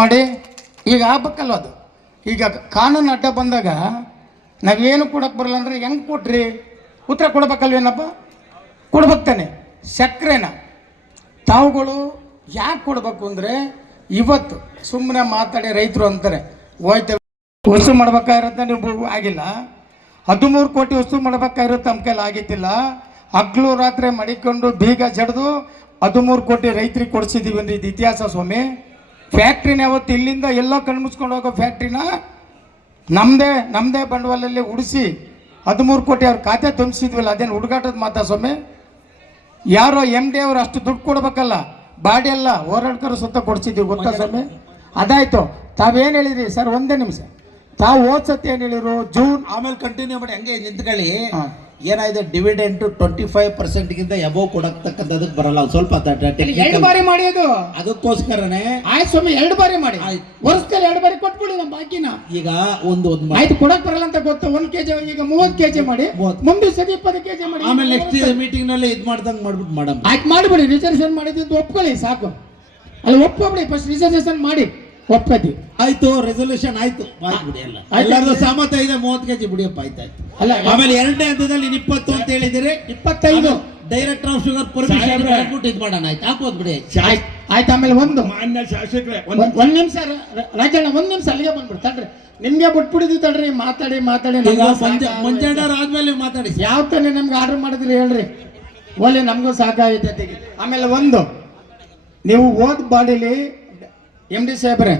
ಮಾಡಿ ಈಗ ಆಗ್ಬೇಕಲ್ಲ ಅದು. ಈಗ ಕಾನೂನು ಅಡ್ಡ ಬಂದಾಗ ನಾವೇನು ಕೊಡಕ್ಕೆ ಬರಲ್ಲ ಅಂದರೆ ಹೆಂಗೆ ಕೊಟ್ರಿ? ಉತ್ತರ ಕೊಡ್ಬೇಕಲ್ವೇನಪ್ಪ ಕೊಡ್ಬೇಕು ತಾನೆ. ಸಕ್ಕರೆನ. ತಾವುಗಳು ಯಾಕೆ ಕೊಡಬೇಕು ಅಂದರೆ ಇವತ್ತು ಸುಮ್ಮನೆ ಮಾತಾಡಿ ರೈತರು ಅಂತಾರೆ ಹೋಯ್ತೇವೆ ವಸ್ತು ಮಾಡ್ಬೇಕಾಗಿರುತ್ತೆ ನೀವು ಆಗಿಲ್ಲ. ಹದಿಮೂರು ಕೋಟಿ ವಸ್ತು ಮಾಡ್ಬೇಕಾಗಿರುತ್ತೆ ನಮ್ಮ ಕೈಲಿ ಆಗಿದ್ದಿಲ್ಲ ಹಗ್ಲು ರಾತ್ರಿ ಮಡಿಕೊಂಡು ಬೀಗ ಜಡ್ದು ಹದಿಮೂರು ಕೋಟಿ ರೈತರಿಗೆ ಕೊಡಿಸಿದ್ದೀವಿ ಅಂದ್ರೆ ಇದು ಇತಿಹಾಸ ಸ್ವಾಮಿ. ಫ್ಯಾಕ್ಟ್ರಿನ ಯಾವತ್ತು ಇಲ್ಲಿಂದ ಎಲ್ಲ ಕಣ್ಮುಚ್ಕೊಂಡು ಹೋಗೋ ಫ್ಯಾಕ್ಟ್ರಿನ ನಮ್ಮದೇ ನಮ್ಮದೇ ಬಂಡವಾಳಲ್ಲಿ ಉಡಿಸಿ ಹದಿಮೂರು ಕೋಟಿ ಅವ್ರ ಖಾತೆ ತುಂಬಿಸಿದ್ವಲ್ಲ ಅದೇನು ಹುಡುಗಾಟದ ಮಾತಾ ಸ್ವಾಮಿ? ಯಾರೋ ಎಂ ಡಿ ಅವ್ರು ಅಷ್ಟು ದುಡ್ಡು ಕೊಡ್ಬೇಕಲ್ಲ ಬಾಡಿ ಎಲ್ಲ ಹೋರಾಡ್ಕರು ಸುತ್ತ ಕೊಡ್ಸಿದ್ದೀವಿ ಗೊತ್ತಾ ಸ್ವಾಮಿ? ಅದಾಯ್ತು. ತಾವೇನು ಹೇಳಿದ್ರಿ? ಸರ್ ಒಂದೇ ನಿಮಿಷ. ತಾವು ಓದ್ಸತ್ತೆ ಸತಿ ಏನು ಹೇಳಿರು ಜೂನ್ ಆಮೇಲೆ ಕಂಟಿನ್ಯೂ ಮಾಡಿ ಹಂಗೆ ನಿಂತ್ಕೊಳ್ಳಿ. ಏನಾಗಿದೆ ಡಿವಿಡೆಂಟ್ ಟ್ವೆಂಟಿ ಫೈವ್ ಪರ್ಸೆಂಟ್ ಗಿಂತ ಎಬೋ ಕೊಡಕ್ತಕ್ಕಂಥದಕ್ಕೆ ಬರಲ್ಲ. ಒಂದ್ ಸ್ವಲ್ಪ ಅದ- ಎರಡು technical. ಬಾರಿ ಮಾಡಿ ಅದು. ಅದಕ್ಕೋಸ್ಕರನೇ ಆಯ್ತು ಸ್ವಾಮಿ ಎರಡು ಬಾರಿ ಮಾಡಿ. ಆಯ್ತು. ವರ್ಷದಲ್ಲಿ ಎರಡು ಬಾರಿ ಕೊಟ್ಬಿಡಿ ನಮ್ಮ ಬಾಕಿನ ಈಗ ಒಂದು ಒಂದು ಮಾ- ಆಯ್ತು ಕೊಡಕ್ ಬರಲ್ಲ ಅಂತ ಗೊತ್ತು. ಒಂದ್ ಕೆಜಿ ಈಗ ಮೂವತ್ತು ಕೆಜಿ ಮಾಡಿ. ಮೂವತ್ತು. ಮುಂದೆ ಸರಿ ಇಪ್ಪತ್ತು ಕೆಜಿ ಮಾಡಿ. ಆಮೇಲೆ ನೆಕ್ಸ್ಟ್ ಮೀಟಿಂಗ್ನಲ್ಲಿ ಇದ್ ಮಾಡ್ದಂಗ್ ಮಾಡ್ಬಿಟ್ಟು ಮಾಡಮ್ ಆಯ್ತು ಮಾಡಿಬಿಡಿ. ರಿಸರ್ವೇಷನ್ ಮಾಡಿದ್ದು ಒಪ್ಕೊಳ್ಳಿ ಸಾಕು. ಅಲ್ಲಿ ಒಪ್ಕೊಬಿಡಿ ಫಸ್ಟ್ ರಿಸರ್ವೇಷನ್ ಮಾಡಿ. ಒಪ್ಕೊತಿ ಆಯ್ತು ರೆಸೊಲ್ಯೂಷನ್ ಆಯ್ತು. ಎಲ್ಲರದ ಬಿಡಿ ಎಲ್ಲ. ಆಯ್ತು. ಎಲ್ಲರದು ಸಹಮತ ಇದೆ ಮೂವತ್ತು ಕೆಜಿ ಬಿಡಿಯಪ್ಪ ಆಯ್ತಾಯ್ತು ಅಲ್ಲ ಆಮೇಲೆ ಎರಡನೇ ಹಂತದಲ್ಲಿ ಇಪ್ಪತ್ತು ಅಂತ ಹೇಳಿದಿರಿ ಇಪ್ಪತ್ತೈದು. ಡೈರೆಕ್ಟರ್ ಆಫ್ ಶುಗರ್ ಪರ್ಮಿಷನ್ ಸಾಹೇಬ್ರೆ. ಇದು ಇದ್ ಮಾಡೋಣ ಆಯ್ತು. ಹಾಕೋದ್ ಬಿಡಿ ಆಯ್ತು. ಆಯ್ತು ಆಮೇಲೆ ಒಂದು. ಮಾನ್ಯ ಶಾಸಕರೇ ಒಂದ್ ಒಂದ್ ನಿಮಿಷ ರಾಜಣ್ಣ ಒಂದ್ ನಿಮಿಷ ಅಲ್ಲಿಗೆ ಬಂದ್ಬಿಡು ತಡ್ರಿ. ನಿಮ್ಗೆ ಬಿಟ್ಬಿಡಿದ್ವಿ ತಡ್ರಿ ಮಾತಾಡಿ ಮಾತಾಡಿ ಆದ್ಮೇಲೆ ಮಾತಾಡಿ. ಯಾವ ತಾನೆ ನಮ್ಗೆ ಆರ್ಡರ್ ಮಾಡಿದ್ರಿ ಹೇಳ್ರಿ. ಓಲಿ ನಮಗೂ ಸಾಕಾಗೈತೆ ಆಮೇಲೆ ಒಂದು ನೀವು ಓದ್ ಬಾಡಿಲಿ ಎಂ ಡಿ ಸಾಹೇಬ್ರೆ.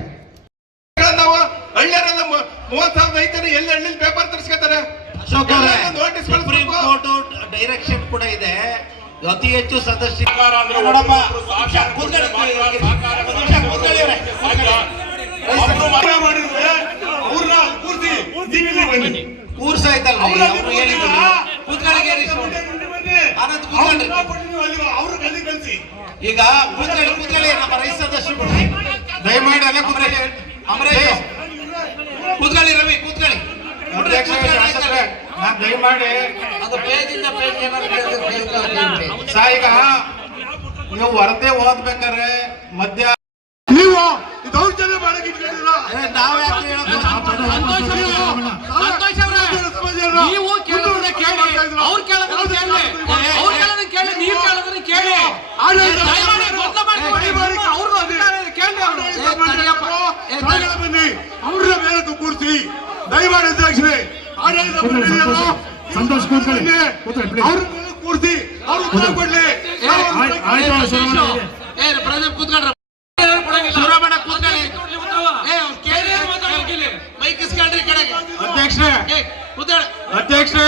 ನಾವು ಹಳ್ಳಿಯರೆಲ್ಲ ಮೂವತ್ ಎಲ್ಲಿ ಹಳ್ಳಿ ಪೇಪರ್ ತರಿಸ್ಕೊತಾರೆ? ಸುಪ್ರೀಂ ಕೋರ್ಟ್ ಡೈರೆಕ್ಷನ್ ಕೂಡ ಇದೆ. ಅತಿ ಹೆಚ್ಚು ಸದಸ್ಯ ಕೂತ್ಕೊಳ್ಳಿ, ಸಹಕಾರ ಒಂದು ನಿಮಿಷ ಕೂತ್ಕೊಳ್ಳಿ ಅವ್ರೆ. ಒಬ್ರು ಮದುವೆ ಮಾಡಿದ್ರೆ ಅವ್ರನ್ನ ಪೂರ್ತಿ ನೀವಿಲ್ಲಿ ಬನ್ನಿ ಕೂರ್ಸ ಆಯ್ತಲ್ಲ ಅವ್ರನ್ನ ಅವ್ರು ಹೇಳಿದ್ರು ಕೂತ್ಕೊಳ್ಳಿ ಗಿರೀಶ್ ಅವ್ರೆ. ಆನಂದ್ ಕೂತ್ಕೊಳ್ಳಿ. ಅವ್ರು ಗಲ್ಲಿ ಕಳಿಸಿ ಈಗ ಕೂತ್ಕೊಳ್ಳಿ ಕೂತ್ಕೊಳ್ಳಿ ನಮ್ಮ ರೈತ ಸದಸ್ಯರು ದಯಮಾಡಿ ಅಲ್ಲ ಅಮರೇಶ್ ಅಮರೇಶ್ ಕೂತ್ಕೊಳ್ಳಿ ರವಿ ಕೂತ್ಕೊಳ್ಳಿ ನೋಡ್ರಿ, ಕೂತ್ಕೊಳ್ಳಿ ಆಯ್ತಲ್ಲ? ದಯಮಾಡಿ ಅದು ಪೇಜಿಂದ ಪೇಜ್ ಏನಾದ್ರು ಸಾ ಈಗ ನೀವು ವರದಿ ಓದ್ಬೇಕಾದ್ರೆ ಮಧ್ಯ ನೀವು ಈ ದೌರ್ಜನ್ಯ ಮಾಡಕ್ಕೆ ನಾವ್ ಯಾಕೆ ನೀವು ಕೇಳೋದನ್ನ ಕೇಳಿ ಅವ್ರು ಕೇಳೋದನ್ನ ಕೇಳಿ ಅವ್ರು ಕೇಳೋದನ್ನ ಕೇಳಿ ನೀವು ಕೇಳೋದನ್ನ ಕೇಳಿ ಅವ್ರನ್ನ ಮೇಲೆ ಕೂರಿಸಿ ದಯಮಾಡಿ ಅಧ್ಯಕ್ಷರೇ ಆಡಳಿತ ಸಂತೋಷ್ ಕೂತ್ಕೊಳ್ಳಿ. ಅವ್ರ ಕೂರಿಸಿ. ಅವ್ರು ಉತ್ತರ ಕೊಡ್ಲಿ. ಪ್ರದೀಪ್ ಕೂತ್ಕೊಳ್ರಿ ಕೊಡಂಗಿಲ್ಲ. ಸುಬ್ರಹ್ಮಣ್ಯ ಕೂತ್ಕೊಳ್ಳಿ. ಕೇಳಿ. ಕೇಳಿ. ಮೈಕ್ ಇಸ್ಕೊಳ್ರಿ ಈ ಕಡೆಗೆ. ಅಧ್ಯಕ್ಷರೇ. ಅಧ್ಯಕ್ಷರೇ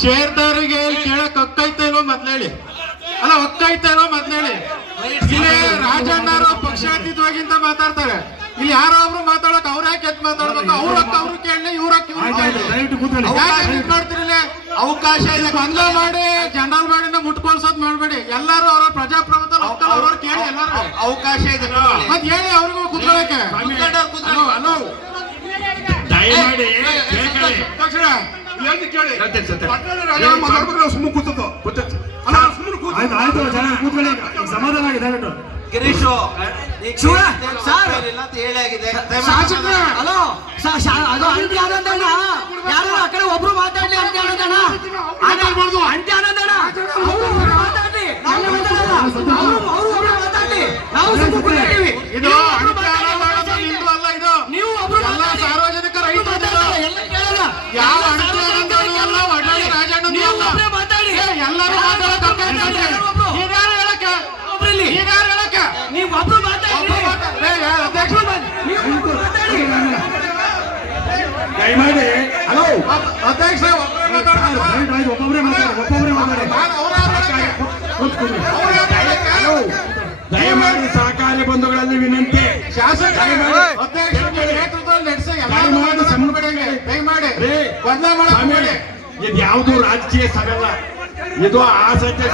ಶೇರ್ದಾರಿಗೆ ಕೇಳಕ್ ಒಕ್ಕೈತ ಇಲ್ವೋ ಮೊದ್ಲೇಳಿ ಅಲ್ಲ ಒಕ್ಕೈತ ಇಲ್ವೋ ಮೊದ್ಲೇಳಿ ಇಲ್ಲಿ ರಾಜಣ್ಣರು ಪಕ್ಷಾತೀತವಾಗಿಂತ ಮಾತಾಡ್ತಾರೆ. ಇಲ್ಲಿ ಯಾರೋ ಒಬ್ರು ಮಾತಾಡಕ್ ಅವ್ರ ಯಾಕೆ ಎತ್ ಮಾತಾಡ್ಬೇಕು? ಅವ್ರ ಅವ್ರು ಕೇಳಿ ಇವ್ರ ಇವ್ರು ಆಯ್ತು ದಯವಿಟ್ಟು ಕೂತ್ಕೊಳ್ಳಿ. ಮಾಡ್ತಿರಲಿಲ್ಲ ಅವಕಾಶ ಇದೆ ಗೊಂದಲ ಮಾಡಿ ಜನರಲ್ ಬಾಡಿನ ಮುಟ್ಕೊಳ್ಸೋದ್ ಮಾಡ್ಬೇಡಿ ಎಲ್ಲಾರು ಅವ್ರ ಪ್ರಜಾಪ್ರಭುತ್ವ ಅವ್ರ ಕೇಳಿ ಎಲ್ಲರೂ ಅವಕಾಶ ಇದೆ ಮತ್ ಹೇಳಿ ಅವ್ರಿಗೂ ಕುತ್ಕೊಳಕ್ಕೆ ಕೂತ್ಕೊಂಡವ್ರು ಕೂತ್ಕೊಳ್ಳಿ. ಹಲೋ ದಯಮಾಡಿ ಕೇಳ್ಕೊಳ್ಳಿ. ಕೇಳಿ ಅಧ್ಯಕ್ಷ, ಅಧ್ಯಕ್ಷ. ಪಟ್ಟಣ ರಾಜೀನಾಮೆ ಮಾತಾಡ್ಬೇಕು, ನಾವು ಸುಮ್ಮನೆ ಕೂತದ್ದು ಸಮಾಧಾನ ಆಗಿದೆ ಗಿರೀಶು ಅಂತ ಶಾಸಕರೇ, ಹಲೋ ಅದು ಅಂಟಿ ಯಾರು ಆ ಕಡೆ ಒಬ್ರು ಮಾತಾಡ್ಲಿ ಅಂಟಿ ಯಾವ ಅಲ್ಲ, ಅಲ್ಲ. ಮಾತಾಡಿ. ಎಲ್ಲರೂ ಹೇಳಕ್ಕೆ? ಹೇಳಕ್ಕೆ? ನೀವು ಒಬ್ರು ಮಾತಾಡಿ. ದಯಮಾಡಿ. ಹಲೋ. ಅಧ್ಯಕ್ಷ ಒಬ್ಬೊಬ್ಬರೇ ಮಾತಾಡಿ. ಒಬ್ಬೊಬ್ಬರೇ ಮಾತಾಡಿ. ದಯಮಾಡಿ ಸಹಕಾರಿ ಬಂಧುಗಳಲ್ಲಿ ವಿನಂತಿ. ಶಾಸಕ ಅಧ್ಯಕ್ಷ ನೇತೃತ್ವದಲ್ಲಿ ನಡೆಸಿ ಎಲ್ಲರೂ ದಯಮಾಡಿ ಮಾತಾಡೋಕೆ ಸಮ- ಬಿಡಂಗೆ. ದಯಮಾಡಿ ರೇ, ಗೊಂದಲ ಮಾಡಕ್ಕೆ ಸ್ವಾಮಿ, ಬಿಡಿ. ಇದು ಯಾವುದು ರಾಜಕೀಯ ಸಭೆಲ್ಲ ಇದು ಆ ಅವ್ರು